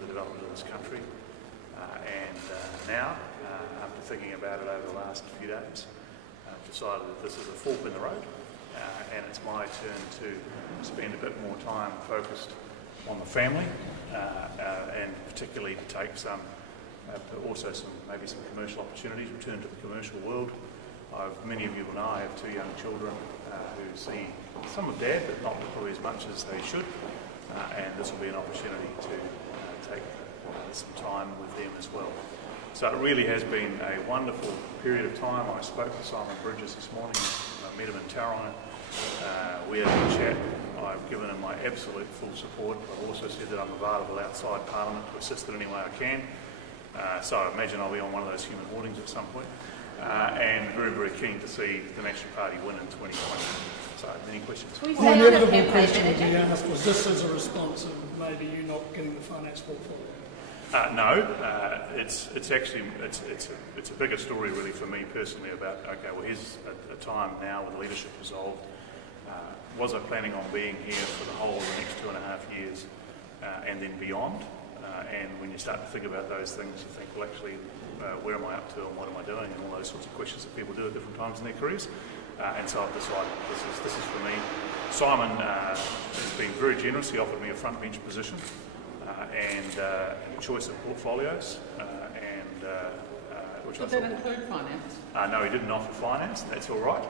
the development of this country. Now, after thinking about it over the last few days, I've decided that this is a fork in the road, and it's my turn to spend a bit more time focused on the family, and particularly to take maybe some commercial opportunities, return to the commercial world. Many of you will know I have two young children who see some of Dad, but not probably as much as they should, and this will be an opportunity to take some time with them as well. So it really has been a wonderful period of time. I spoke to Simon Bridges this morning. I met him in Tauranga. We had a good chat. I've given him my absolute full support. I've also said that I'm available outside Parliament to assist in any way I can. So I imagine I'll be on one of those human hoardings at some point. And very, very keen to see the National Party win in 2020. So, any questions? The inevitable question to be asked was this as a response of maybe you not getting the finance portfolio? No, it's a bigger story really for me personally about, okay, well here's a time now with leadership resolved. Was I planning on being here for the whole of the next 2.5 years and then beyond? And when you start to think about those things, you think, well actually, where am I up to and what am I doing? And all those sorts of questions that people do at different times in their careers. And so I've decided this is for me. Simon has been very generous. He offered me a front bench position. And a choice of portfolios, which Did that include finance? No, he didn't offer finance. That's all right.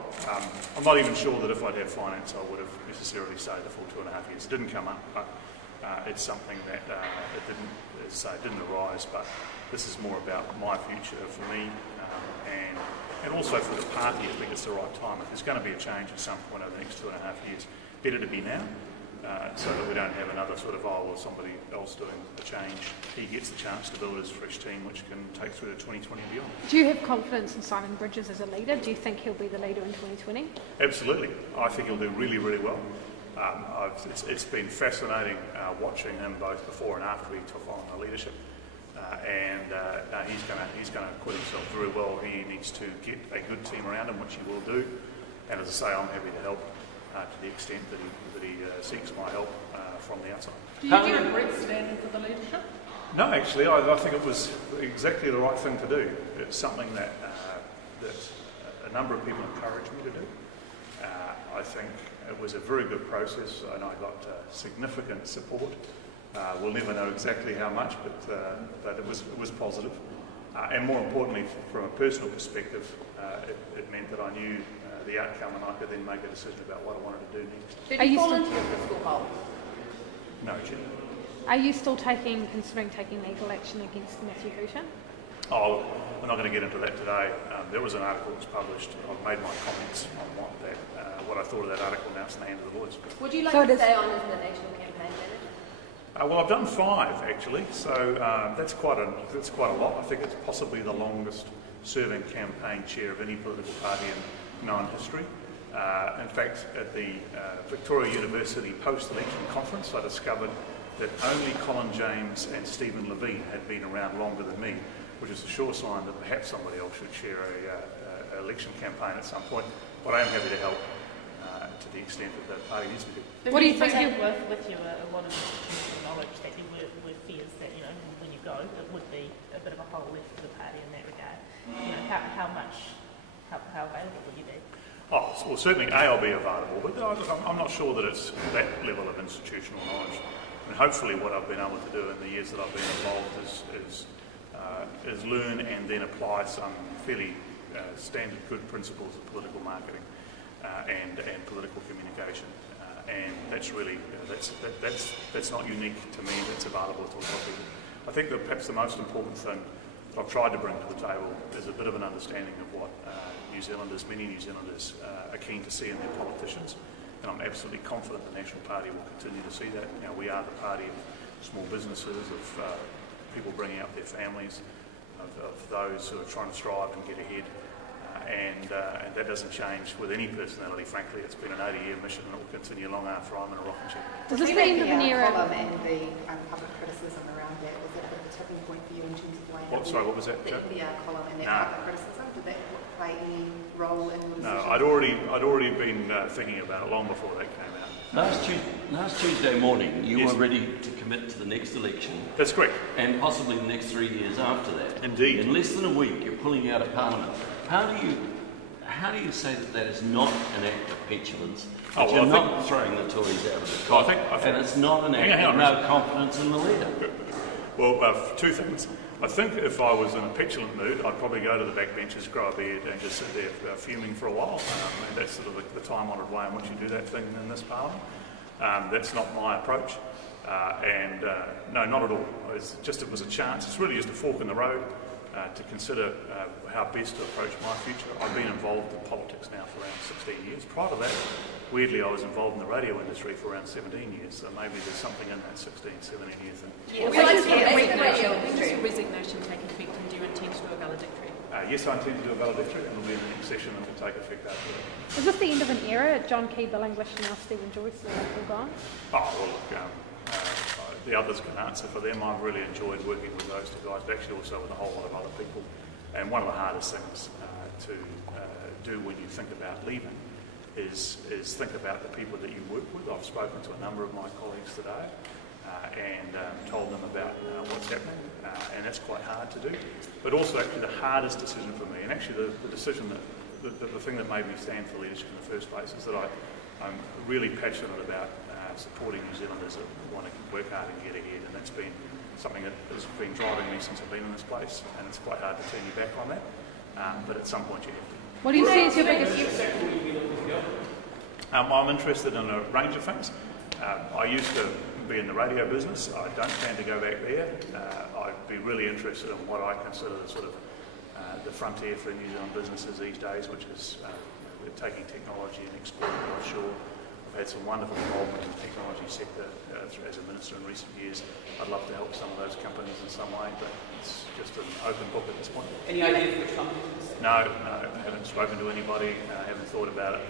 I'm not even sure that if I'd had finance, I would have necessarily stayed the full 2.5 years. It didn't come up, but it's something that it didn't arise. But this is more about my future for me, and also for the party. I think it's the right time. If there's going to be a change at some point over the next 2.5 years, better to be now. So that we don't have another sort of, somebody else doing a change. He gets the chance to build his fresh team, which can take through to 2020 and beyond. Do you have confidence in Simon Bridges as a leader? Do you think he'll be the leader in 2020? Absolutely. I think he'll do really, really well. It's been fascinating watching him both before and after he took on the leadership. He's going to acquit himself very well. He needs to get a good team around him, which he will do. And as I say, I'm happy to help to the extent that he seeks my help from the outside. Do you regret standing for the leadership? No, actually, I think it was exactly the right thing to do. It's something that a number of people encouraged me to do. I think it was a very good process, and I got significant support. We'll never know exactly how much, but it was positive. And more importantly, from a personal perspective, it meant that I knew the outcome, and I could then make a decision about what I wanted to do next. Did you fall into your fiscal hole? No, Jen. Are you still considering taking legal action against Matthew Hooton? Oh, we're not going to get into that today. There was an article that was published. I've made my comments on what I thought of that article. Now it's in the hands of the lawyers. Would you like to stay on as the national campaign manager? Well, I've done 5 actually, so that's quite a lot. I think it's possibly the longest serving campaign chair of any political party in known history. In fact, at the Victoria University post-election conference, I discovered that only Colin James and Stephen Levine had been around longer than me, which is a sure sign that perhaps somebody else should chair an election campaign at some point. But I am happy to help to the extent that the party needs me to. What do you think with you a lot of institutional knowledge that there were fears that, when you go, it would be a bit of a hole left for the party in that regard? How available would you be? Oh, well, certainly I'll be available, but I'm not sure that it's that level of institutional knowledge. I mean, hopefully what I've been able to do in the years that I've been involved is learn and then apply some fairly standard good principles of political marketing and political communication. And that's really, that's not unique to me, that's available to a lot of people. I think that perhaps the most important thing that I've tried to bring to the table is a bit of an understanding of what many New Zealanders are keen to see in their politicians, and I'm absolutely confident the National Party will continue to see that. We are the party of small businesses, of people bringing up their families, of those who are trying to strive and get ahead, and that doesn't change with any personality, frankly. It's been an 80-year mission and it will continue long after I'm in a rocking chair. Does this mean that the column and the public criticism around that, was that a bit of a tipping point for you in terms of weighing Sorry, what was that, Joe? The column and that public criticism, did that play any role in the decision? No, I'd already been thinking about it long before that came out. Last Tuesday morning, you were ready to commit to the next election. That's correct. And possibly the next 3 years after that. Indeed. In less than a week, you're pulling out of Parliament. How do you say that that is not an act of petulance? That you're not throwing the Tories out of the cot, and it's not an act of no confidence in the leader? Well, two things. I think if I was in a petulant mood, I'd probably go to the backbenches, grow a beard, and just sit there fuming for a while. And that's sort of the time-honoured way in which you do that thing in this Parliament. That's not my approach. No, not at all. It was a chance. It's really just a fork in the road to consider how best to approach my future. I've been involved in politics now for around 16 years. Prior to that, weirdly, I was involved in the radio industry for around 17 years, so maybe there's something in that 16, 17 years thing. Yeah, when does your resignation take effect, and do you intend to do a valedictory? Yes, I intend to do a valedictory, and it'll be in the next session and will take effect after that. Is this the end of an era? John Key, Bill English, and now Stephen Joyce are all gone? Oh, well, look, the others can answer for them. I've really enjoyed working with those two guys, but actually also with a whole lot of other people. And one of the hardest things to do when you think about leaving is think about the people that you work with. I've spoken to a number of my colleagues today and told them about what's happening, and that's quite hard to do. But also actually the hardest decision for me, and actually the decision the thing that made me stand for leadership in the first place is that I'm really passionate about supporting New Zealanders that want to work hard and get ahead, and that's been something that has been driving me since I've been in this place, and it's quite hard to turn you back on that, but at some point you have to. What do you see as your biggest... I'm interested in a range of things. I used to be in the radio business. I don't plan to go back there. I'd be really interested in what I consider the sort of the frontier for New Zealand businesses these days, which is taking technology and exporting it offshore. I've had some wonderful involvement in the technology sector as a minister in recent years. I'd love to help some of those companies in some way, but it's just an open book at this point. Any idea which companies? No, I haven't spoken to anybody. I haven't thought about it.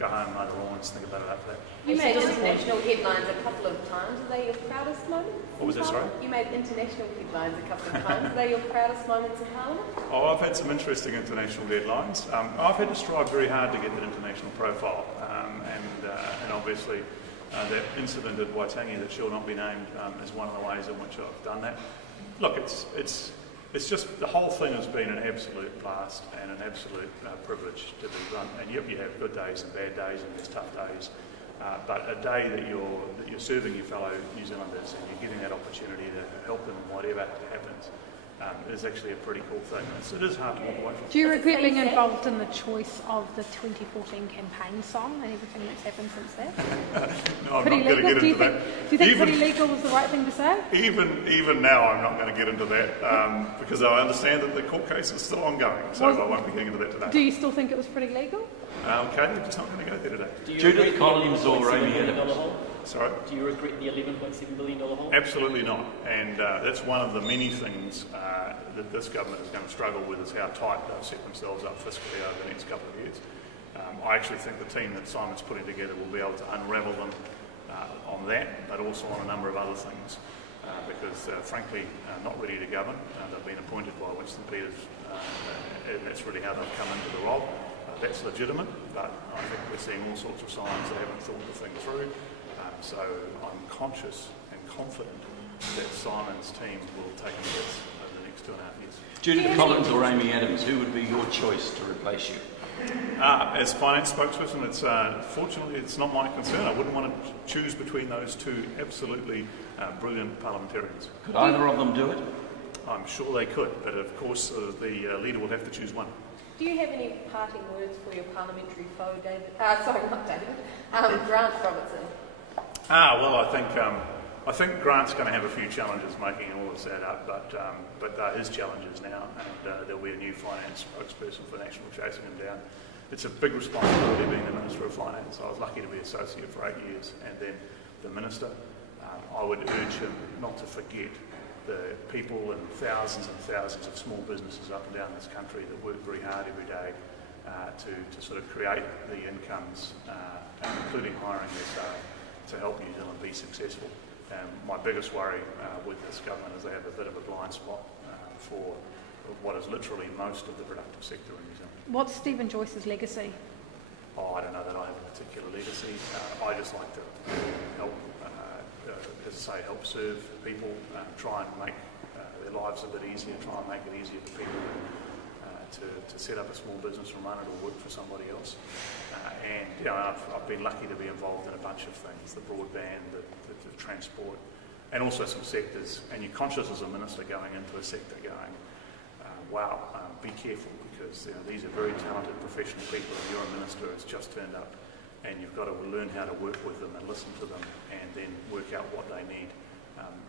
Go home, mow the lawns, think about it after that. You made international headlines a couple of times. Are they your proudest moments? What was that, sorry? You made international headlines a couple of times. Are they your proudest moments in Parliament? Oh, I've had some interesting international headlines. I've had to strive very hard to get that international profile, and obviously that incident at Waitangi that shall not be named is one of the ways in which I've done that. Look, it's just the whole thing has been an absolute blast and an absolute privilege to be run. And yep, you have good days and bad days, and there's tough days. But a day that you're serving your fellow New Zealanders and you're getting that opportunity to help them in whatever happens is actually a pretty cool thing. It is hard to walk away from. Do you regret being involved in the choice of the 2014 campaign song and everything that's happened since that? No, I'm not going to get into that. Do you think pretty legal was the right thing to say? Even now, I'm not going to get into that because I understand that the court case is still ongoing, so I won't be getting into that today. Do you still think it was pretty legal? Okay, we're just not going to go there today. Judith Collins or Amy Adams? Sorry? Do you regret the $11.7 billion hole? Absolutely not. And that's one of the many things that this government is going to struggle with, is how tight they've set themselves up fiscally over the next couple of years. I actually think the team that Simon's putting together will be able to unravel them on that, but also on a number of other things. Because, frankly, not ready to govern. They've been appointed by Winston Peters, and that's really how they've come into the role. That's legitimate, but I think we're seeing all sorts of signs they haven't thought the thing through. So I'm conscious and confident that Simon's team will take a hit over the next 2.5 years. Judith Collins or Amy Adams, who would be your choice to replace you? As finance spokesperson, fortunately it's not my concern. I wouldn't want to choose between those two absolutely brilliant parliamentarians. Could either of them do it? I'm sure they could, but of course the leader will have to choose one. Do you have any parting words for your parliamentary foe, David? Grant Robertson. Well, I think Grant's going to have a few challenges making all this add up, but they're his challenges now, and there'll be a new finance spokesperson for National chasing him down. It's a big responsibility being the Minister of Finance. I was lucky to be associate for 8 years, and then the Minister. I would urge him not to forget the people and thousands of small businesses up and down this country that work very hard every day to sort of create the incomes, including hiring their staff, to help New Zealand be successful. My biggest worry with this government is they have a bit of a blind spot for what is literally most of the productive sector in New Zealand. What's Stephen Joyce's legacy? I don't know that I have a particular legacy. I just like to help, as I say, help serve people, try and make their lives a bit easier, try and make it easier for people to set up a small business and run it or work for somebody else. And I've been lucky to be involved in a bunch of things, the broadband, the transport, and also some sectors. And you're conscious as a minister going into a sector going, wow, be careful, because these are very talented professional people, and you're a minister who's just turned up, and you've got to learn how to work with them and listen to them and then work out what they need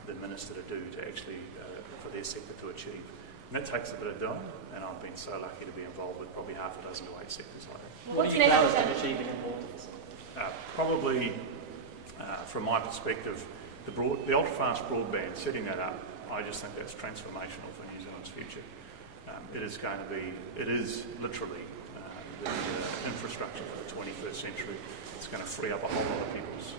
the minister to do to actually, for their sector to achieve. And that takes a bit of doing, and I've been so lucky to be involved with probably half a dozen to 8 sectors like that. What are you proud of achieving in politics? Probably, from my perspective, the ultra-fast broadband, setting that up, I just think that's transformational for New Zealand's future. It is literally the infrastructure for the 21st century. It's going to free up a whole lot of people's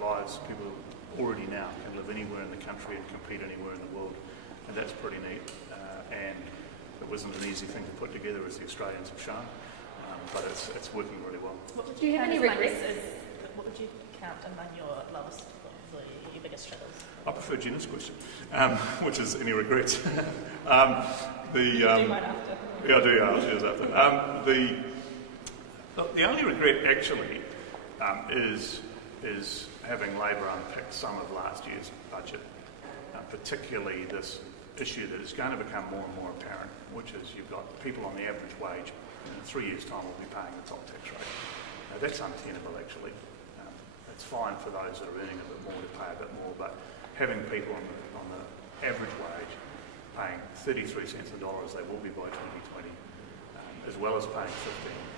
lives. People already now can live anywhere in the country and compete anywhere in the world, and that's pretty neat. And it wasn't an easy thing to put together, as the Australians have shown, but it's working really well. Do you have any regrets? What would you count among your lowest, your biggest struggles? I prefer Jenna's question, which is any regrets. Do mine after. Yeah, I do. Yeah, I'll do yours after. The only regret actually is having Labor unpick some of last year's budget, particularly this issue that is going to become more and more apparent, which is you've got people on the average wage, and in 3 years' time will be paying the top tax rate. Now, that's untenable actually. It's fine for those that are earning a bit more to pay a bit more, but having people on the average wage paying 33 cents a dollar as they will be by 2020, as well as paying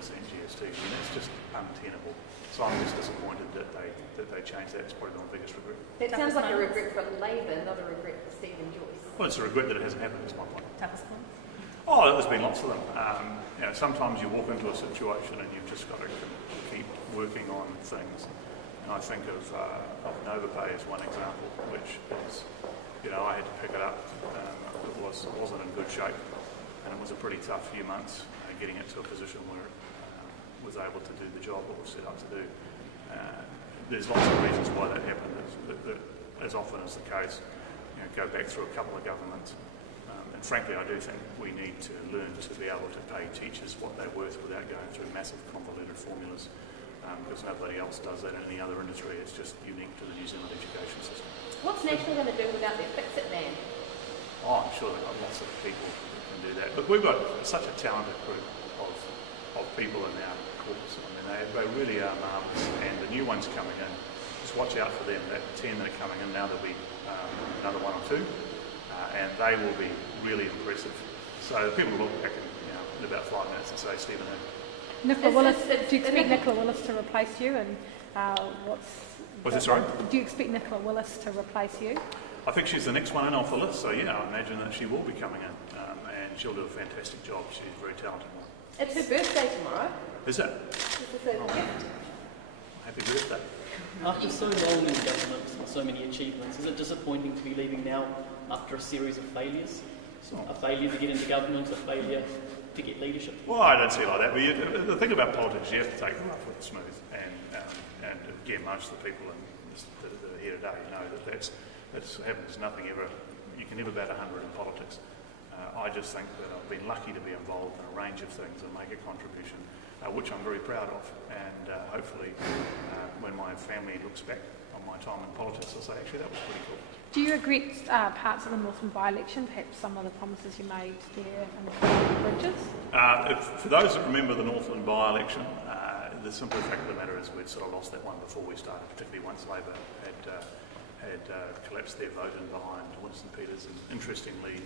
15% GST, that's just untenable. So I'm just disappointed that they changed that. It's probably my biggest regret. That sounds like a regret for Labor, not a regret for Stephen Joyce. Well, it's a regret that it hasn't happened, is my point. Toughest one? Oh, there's been lots of them. Sometimes you walk into a situation and you've just got to keep working on things. And I think of NovaPay as one example, which is, I had to pick it up. It wasn't in good shape, and it was a pretty tough few months getting it to a position where it was able to do the job it was set up to do. There's lots of reasons why that happened. As often as the case, go back through a couple of governments. And frankly, I do think we need to learn to be able to pay teachers what they're worth without going through massive convoluted formulas, because nobody else does that in any other industry. It's just unique to the New Zealand education system. What's National going to do without their fix-it man? Oh, I'm sure they've got lots of people who can do that. Look, we've got such a talented group of people in our corps. I mean, they really are marvellous. And the new ones coming in, just watch out for them. That 10 that are coming in now, there'll be another 1 or 2, and they will be really impressive. So people will look back in about 5 minutes and say, Stephen, Nicola Willis, do you expect Nicola Willis to replace you? And what's it, sorry? Do you expect Nicola Willis to replace you? I think she's the next one in off the list, so yeah, I imagine that she will be coming in, and she'll do a fantastic job. She's a very talented one. It's her birthday tomorrow. Is it? This is a gift. Happy birthday. After so long in government and so many achievements, is it disappointing to be leaving now after a series of failures? A failure to get into government, a failure to get leadership? Well, I don't see it like that, but the thing about politics, you have to take it rough with the smooth, and again, most of the people that are here today know that that's happens. Nothing ever, you can never bat 100 in politics. I just think that I've been lucky to be involved in a range of things and make a contribution, which I'm very proud of, and hopefully when my family looks back on my time in politics, they'll say, actually, that was pretty cool. Do you regret parts of the Northland by-election, perhaps some of the promises you made there in the bridges? For those that remember the Northland by-election, the simple fact of the matter is we'd sort of lost that one before we started, particularly once Labor had collapsed their vote in behind Winston Peters, and interestingly,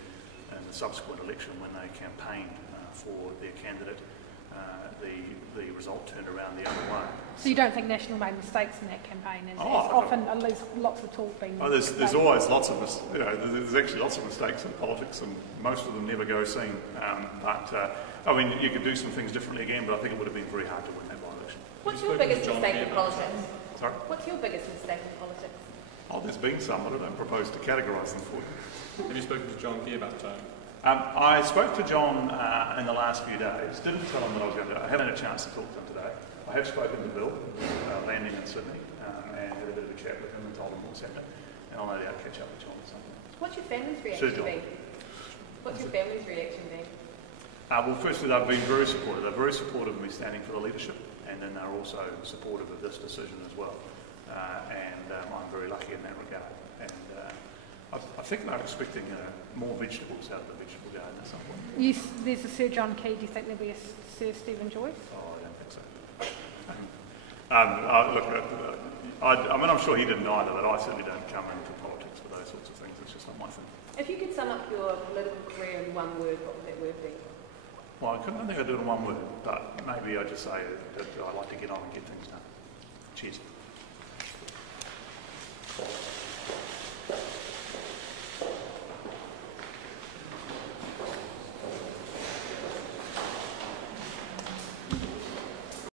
in the subsequent election when they campaigned for their candidate, the result turned around the other way. So you don't think National made mistakes in that campaign? There's often at least lots of talk being made. There's always lots of there's actually lots of mistakes in politics, and most of them never go seen. I mean, you could do some things differently again, but I think it would have been very hard to win that by-election. What's your biggest mistake in politics? Sorry? What's your biggest mistake in politics? Oh, there's been some, but I don't propose to categorise them for you. Have you spoken to John Key about I spoke to John in the last few days. Didn't tell him that I was going to. I haven't had a chance to talk to him today. I have spoken to Bill, landing in Sydney, and had a bit of a chat with him and told him what's happening. And I'll no doubt catch up with John or something. What's your family's reaction been? What's your family's reaction been? Well, firstly, they've been very supportive. They're very supportive of me standing for the leadership, and then they're also supportive of this decision as well. I'm very lucky in that regard. And I think they're expecting more vegetables out of the vegetable garden at some point. Yes, there's a Sir John Key. Do you think there'll be a Sir Stephen Joyce? Oh, I don't think so. I'm sure he didn't either, but I certainly don't come into politics for those sorts of things. It's just not my thing. If you could sum up your political career in one word, what would that word be? Well, I don't think I do it in one word, but maybe I just say that I like to get on and get things done. Cheers.